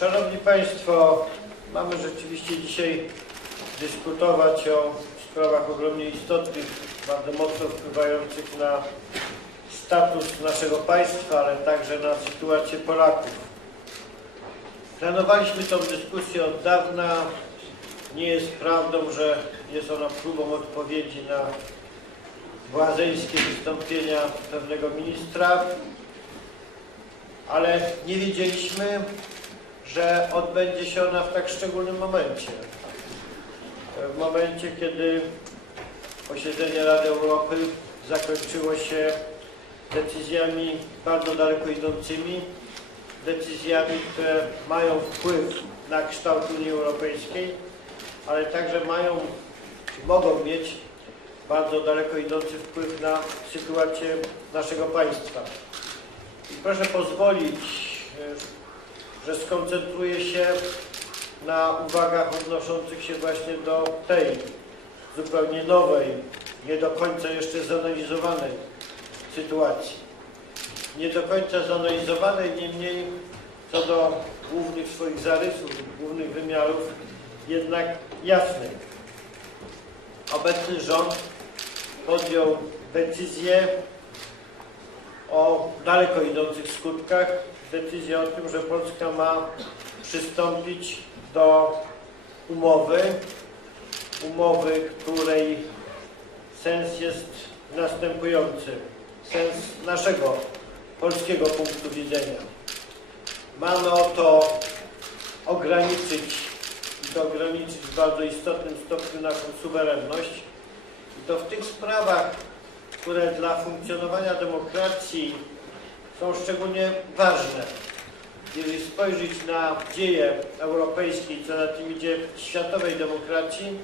Szanowni Państwo, mamy rzeczywiście dzisiaj dyskutować o sprawach ogromnie istotnych, bardzo mocno wpływających na status naszego państwa, ale także na sytuację Polaków. Planowaliśmy tę dyskusję od dawna. Nie jest prawdą, że jest ona próbą odpowiedzi na błazeńskie wystąpienia pewnego ministra, ale nie wiedzieliśmy, że odbędzie się ona w tak szczególnym momencie. W momencie, kiedy posiedzenie Rady Europy zakończyło się decyzjami bardzo daleko idącymi, decyzjami, które mają wpływ na kształt Unii Europejskiej, ale także mają, czy mogą mieć bardzo daleko idący wpływ na sytuację naszego państwa. I proszę pozwolić, e, że skoncentruję się na uwagach odnoszących się właśnie do tej zupełnie nowej, nie do końca jeszcze zanalizowanej sytuacji. Nie do końca zanalizowanej, niemniej co do głównych swoich zarysów, głównych wymiarów, jednak jasnej. Obecny rząd podjął decyzję o daleko idących skutkach, decyzję o tym, że Polska ma przystąpić do umowy, umowy, której sens jest następujący, sens naszego polskiego punktu widzenia. Mamy oto ograniczyć, i to ograniczyć w bardzo istotnym stopniu naszą suwerenność, i to w tych sprawach, które dla funkcjonowania demokracji są szczególnie ważne. Jeżeli spojrzeć na dzieje europejskiej, co na tym idzie światowej demokracji,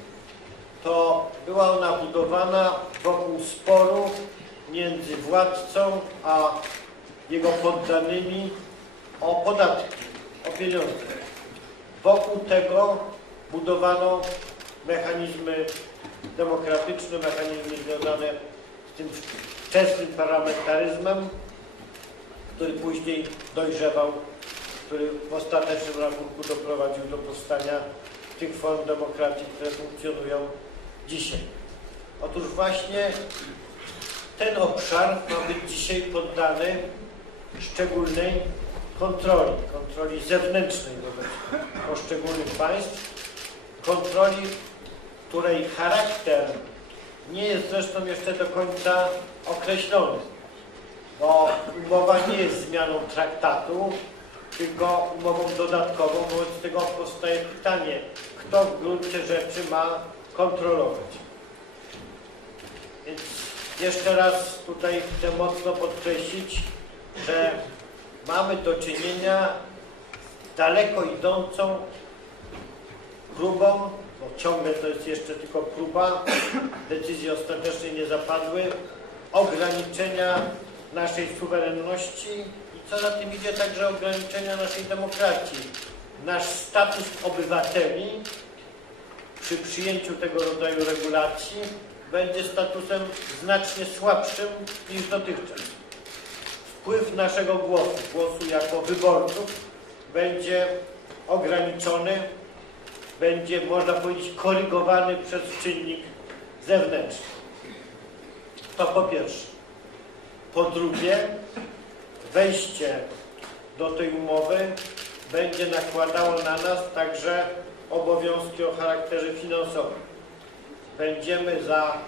to była ona budowana wokół sporu między władcą a jego poddanymi o podatki, o pieniądze. Wokół tego budowano mechanizmy demokratyczne, mechanizmy związane z tym wczesnym parlamentaryzmem, który później dojrzewał, który w ostatecznym rachunku doprowadził do powstania tych form demokracji, które funkcjonują dzisiaj. Otóż właśnie ten obszar ma być dzisiaj poddany szczególnej kontroli, kontroli zewnętrznej wobec poszczególnych państw, kontroli, której charakter nie jest zresztą jeszcze do końca określony, bo umowa nie jest zmianą traktatu, tylko umową dodatkową, wobec tego powstaje pytanie, kto w gruncie rzeczy ma kontrolować. Więc jeszcze raz tutaj chcę mocno podkreślić, że mamy do czynienia z daleko idącą próbą, bo ciągle to jest jeszcze tylko próba, decyzje ostatecznej nie zapadły, ograniczenia naszej suwerenności i co za tym idzie także ograniczenia naszej demokracji. Nasz status obywateli przy przyjęciu tego rodzaju regulacji będzie statusem znacznie słabszym niż dotychczas. Wpływ naszego głosu, głosu jako wyborców, będzie ograniczony, będzie, można powiedzieć, korygowany przez czynnik zewnętrzny. To po pierwsze. Po drugie, wejście do tej umowy będzie nakładało na nas także obowiązki o charakterze finansowym. Będziemy za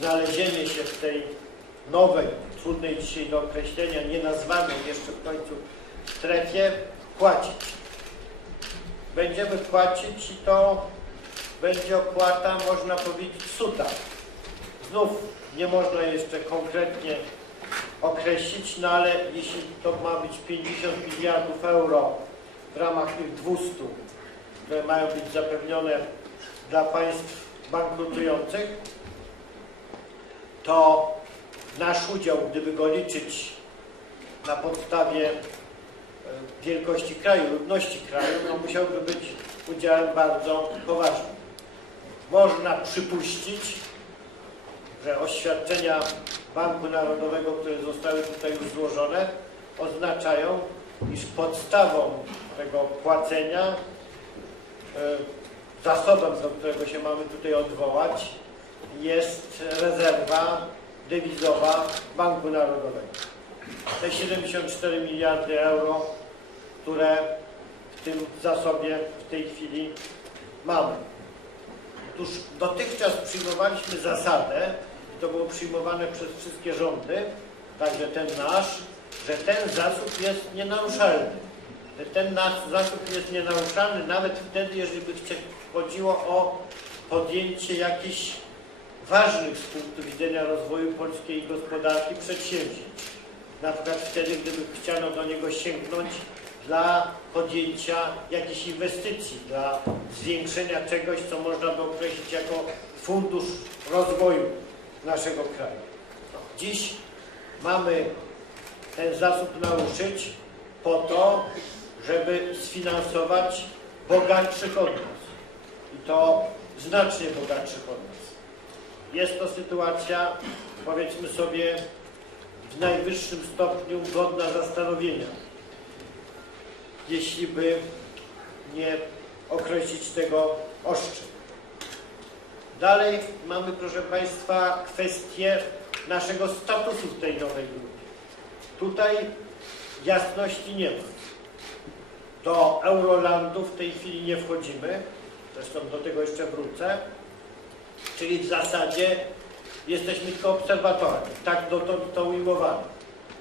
znalezienie się w tej nowej, trudnej dzisiaj do określenia, nienazwanej jeszcze w końcu strefie płacić. Będziemy płacić i to będzie opłata, można powiedzieć, suta. Znów nie można jeszcze konkretnie określić, no ale jeśli to ma być 50 miliardów euro w ramach tych 200, które mają być zapewnione dla państw bankrutujących, to nasz udział, gdyby go liczyć na podstawie e, wielkości kraju, ludności kraju, no musiałby być udziałem bardzo poważnym. Można przypuścić, że oświadczenia Banku Narodowego, które zostały tutaj już złożone, oznaczają, iż podstawą tego płacenia, e, zasobem, do którego się mamy tutaj odwołać, jest rezerwa dewizowa Banku Narodowego. Te 74 miliardy euro, które w tym zasobie w tej chwili mamy. Otóż dotychczas przyjmowaliśmy zasadę, to było przyjmowane przez wszystkie rządy, także ten nasz, że ten zasób jest nienaruszalny. Że ten nasz zasób jest nienaruszalny nawet wtedy, jeżeli by chodziło o podjęcie jakichś ważnych z punktu widzenia rozwoju polskiej gospodarki przedsięwzięć. Na przykład wtedy, gdyby chciano do niego sięgnąć dla podjęcia jakichś inwestycji, dla zwiększenia czegoś, co można by określić jako fundusz rozwoju naszego kraju. Dziś mamy ten zasób naruszyć po to, żeby sfinansować bogatszych od nas. I to znacznie bogatszych od nas. Jest to sytuacja, powiedzmy sobie, w najwyższym stopniu godna zastanowienia. Jeśli by nie określić tego oszczęd. Dalej mamy, proszę Państwa, kwestię naszego statusu w tej nowej grupie. Tutaj jasności nie ma. Do Eurolandu w tej chwili nie wchodzimy, zresztą do tego jeszcze wrócę, czyli w zasadzie jesteśmy tylko obserwatorem. Tak dotąd to ujmowano.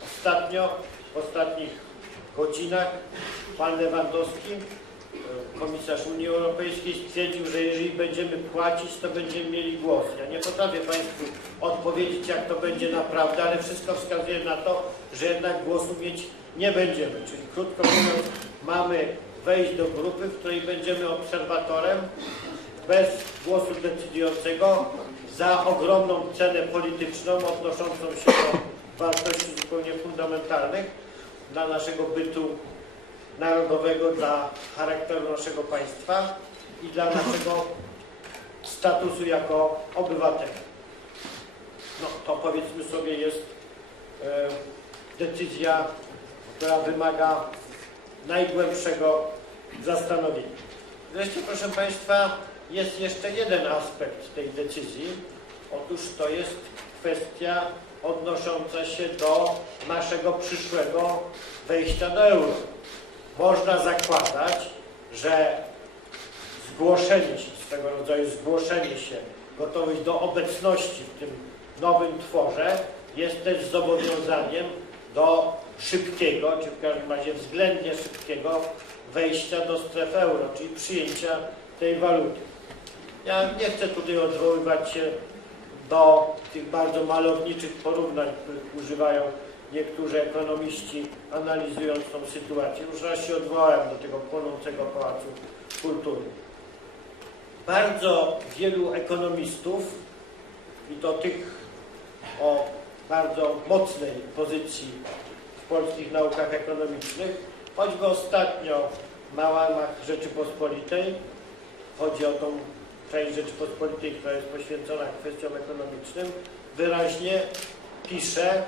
Ostatnio, w ostatnich godzinach pan Lewandowski, komisarz Unii Europejskiej stwierdził, że jeżeli będziemy płacić, to będziemy mieli głos. Ja nie potrafię Państwu odpowiedzieć, jak to będzie naprawdę, ale wszystko wskazuje na to, że jednak głosu mieć nie będziemy. Czyli krótko mówiąc, mamy wejść do grupy, w której będziemy obserwatorem bez głosu decydującego za ogromną cenę polityczną odnoszącą się do wartości zupełnie fundamentalnych dla naszego bytu narodowego, dla charakteru naszego państwa i dla naszego statusu jako obywatela. No to powiedzmy sobie jest e, decyzja, która wymaga najgłębszego zastanowienia. Wreszcie, proszę Państwa, jest jeszcze jeden aspekt tej decyzji. Otóż to jest kwestia odnosząca się do naszego przyszłego wejścia do euro. Można zakładać, że zgłoszenie się, swego rodzaju zgłoszenie się, gotowość do obecności w tym nowym tworze jest też zobowiązaniem do szybkiego, czy w każdym razie względnie szybkiego wejścia do strefy euro, czyli przyjęcia tej waluty. Ja nie chcę tutaj odwoływać się do tych bardzo malowniczych porównań, których używają niektórzy ekonomiści, analizując tą sytuację. Już raz się odwołałem do tego płonącego pałacu kultury. Bardzo wielu ekonomistów, i to tych o bardzo mocnej pozycji w polskich naukach ekonomicznych, choćby ostatnio na łamach Rzeczypospolitej, chodzi o tą część Rzeczypospolitej, która jest poświęcona kwestiom ekonomicznym, wyraźnie pisze,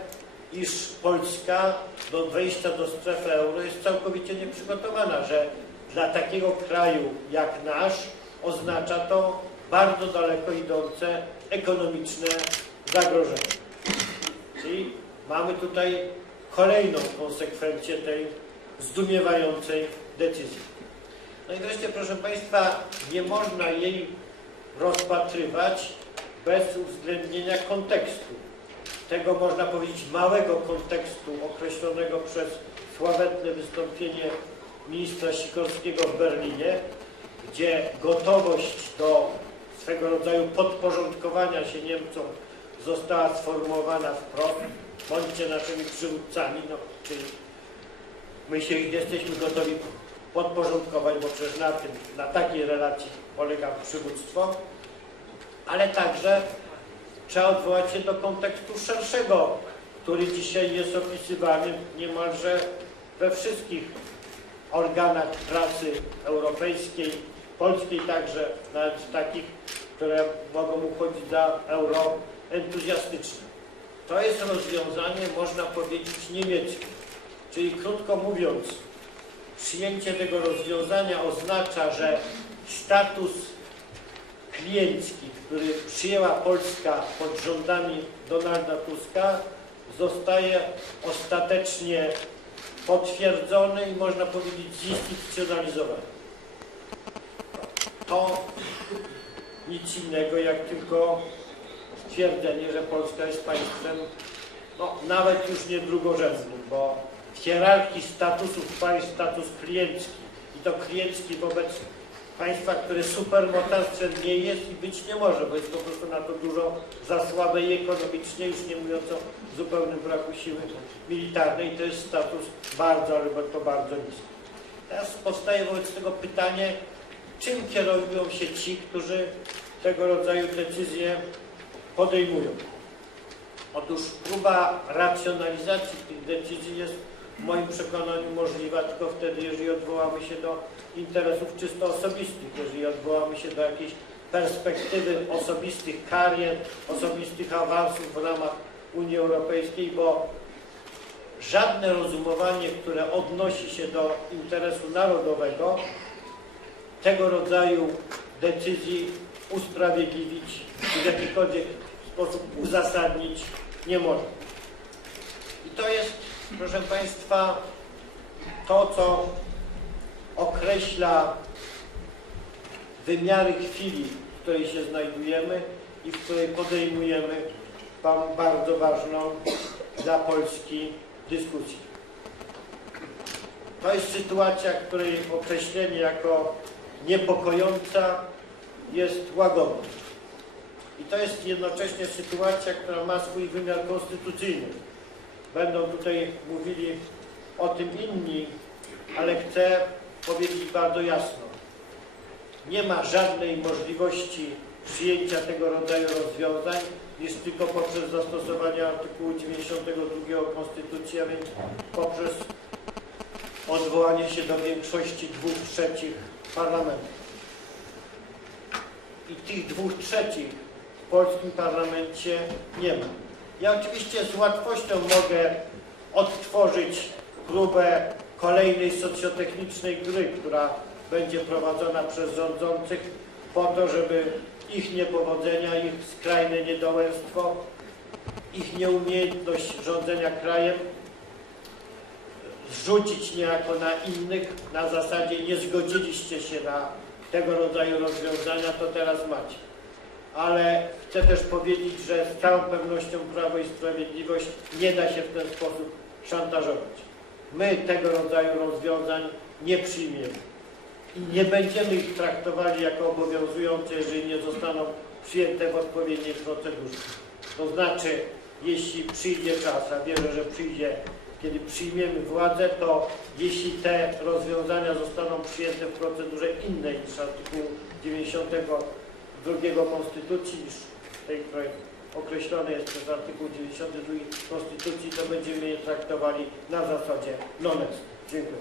iż Polska do wejścia do strefy euro jest całkowicie nieprzygotowana, że dla takiego kraju jak nasz oznacza to bardzo daleko idące ekonomiczne zagrożenie. Czyli mamy tutaj kolejną konsekwencję tej zdumiewającej decyzji. No i wreszcie, proszę Państwa, nie można jej rozpatrywać bez uwzględnienia kontekstu. Tego można powiedzieć małego kontekstu określonego przez sławetne wystąpienie ministra Sikorskiego w Berlinie, gdzie gotowość do swego rodzaju podporządkowania się Niemcom została sformułowana wprost, bądźcie naszymi przywódcami, no, czyli my się jesteśmy gotowi podporządkować, bo przecież na tym, na takiej relacji polega przywództwo, ale także trzeba odwołać się do kontekstu szerszego, który dzisiaj jest opisywany niemalże we wszystkich organach pracy europejskiej, polskiej także, nawet takich, które mogą uchodzić za euro entuzjastyczne. To jest rozwiązanie, można powiedzieć, niemieckie. Czyli krótko mówiąc, przyjęcie tego rozwiązania oznacza, że status kliencki, który przyjęła Polska pod rządami Donalda Tuska, zostaje ostatecznie potwierdzony i można powiedzieć zinstytucjonalizowany. To nic innego jak tylko stwierdzenie, że Polska jest państwem no, nawet już nie drugorzędnym, bo w hierarchii statusów państw status kliencki i to kliencki wobec państwa, które supermocarstwem nie jest i być nie może, bo jest po prostu na to dużo za słabe i ekonomicznie, już nie mówiąc o zupełnym braku siły militarnej, to jest status bardzo, ale to bardzo niski. Teraz powstaje wobec tego pytanie, czym kierują się ci, którzy tego rodzaju decyzje podejmują. Otóż próba racjonalizacji tych decyzji jest w moim przekonaniu możliwa tylko wtedy, jeżeli odwołamy się do interesów czysto osobistych, jeżeli odwołamy się do jakiejś perspektywy osobistych karier, osobistych awansów w ramach Unii Europejskiej, bo żadne rozumowanie, które odnosi się do interesu narodowego, tego rodzaju decyzji usprawiedliwić i w jakikolwiek sposób uzasadnić nie może. I to jest, proszę Państwa, to, co określa wymiary chwili, w której się znajdujemy i w której podejmujemy bardzo ważną dla Polski dyskusję. To jest sytuacja, której określenie jako niepokojąca jest łagodne. I to jest jednocześnie sytuacja, która ma swój wymiar konstytucyjny. Będą tutaj mówili o tym inni, ale chcę powiedzieć bardzo jasno. Nie ma żadnej możliwości przyjęcia tego rodzaju rozwiązań niż tylko poprzez zastosowanie artykułu 92 Konstytucji, a więc poprzez odwołanie się do większości dwóch trzecich parlamentu. I tych dwóch trzecich w polskim parlamencie nie ma. Ja oczywiście z łatwością mogę odtworzyć próbę kolejnej socjotechnicznej gry, która będzie prowadzona przez rządzących po to, żeby ich niepowodzenia, ich skrajne niedołęstwo, ich nieumiejętność rządzenia krajem zrzucić niejako na innych na zasadzie nie zgodziliście się na tego rodzaju rozwiązania, to teraz macie. Ale chcę też powiedzieć, że z całą pewnością Prawo i Sprawiedliwość nie da się w ten sposób szantażować. My tego rodzaju rozwiązań nie przyjmiemy i nie będziemy ich traktowali jako obowiązujące, jeżeli nie zostaną przyjęte w odpowiedniej procedurze. To znaczy, jeśli przyjdzie czas, a wierzę, że przyjdzie, kiedy przyjmiemy władzę, to jeśli te rozwiązania zostaną przyjęte w procedurze innej niż artykułu 92 Konstytucji, niż tej, której określone jest przez artykuł 92 Konstytucji, to będziemy je traktowali na zasadzie non. Dziękuję.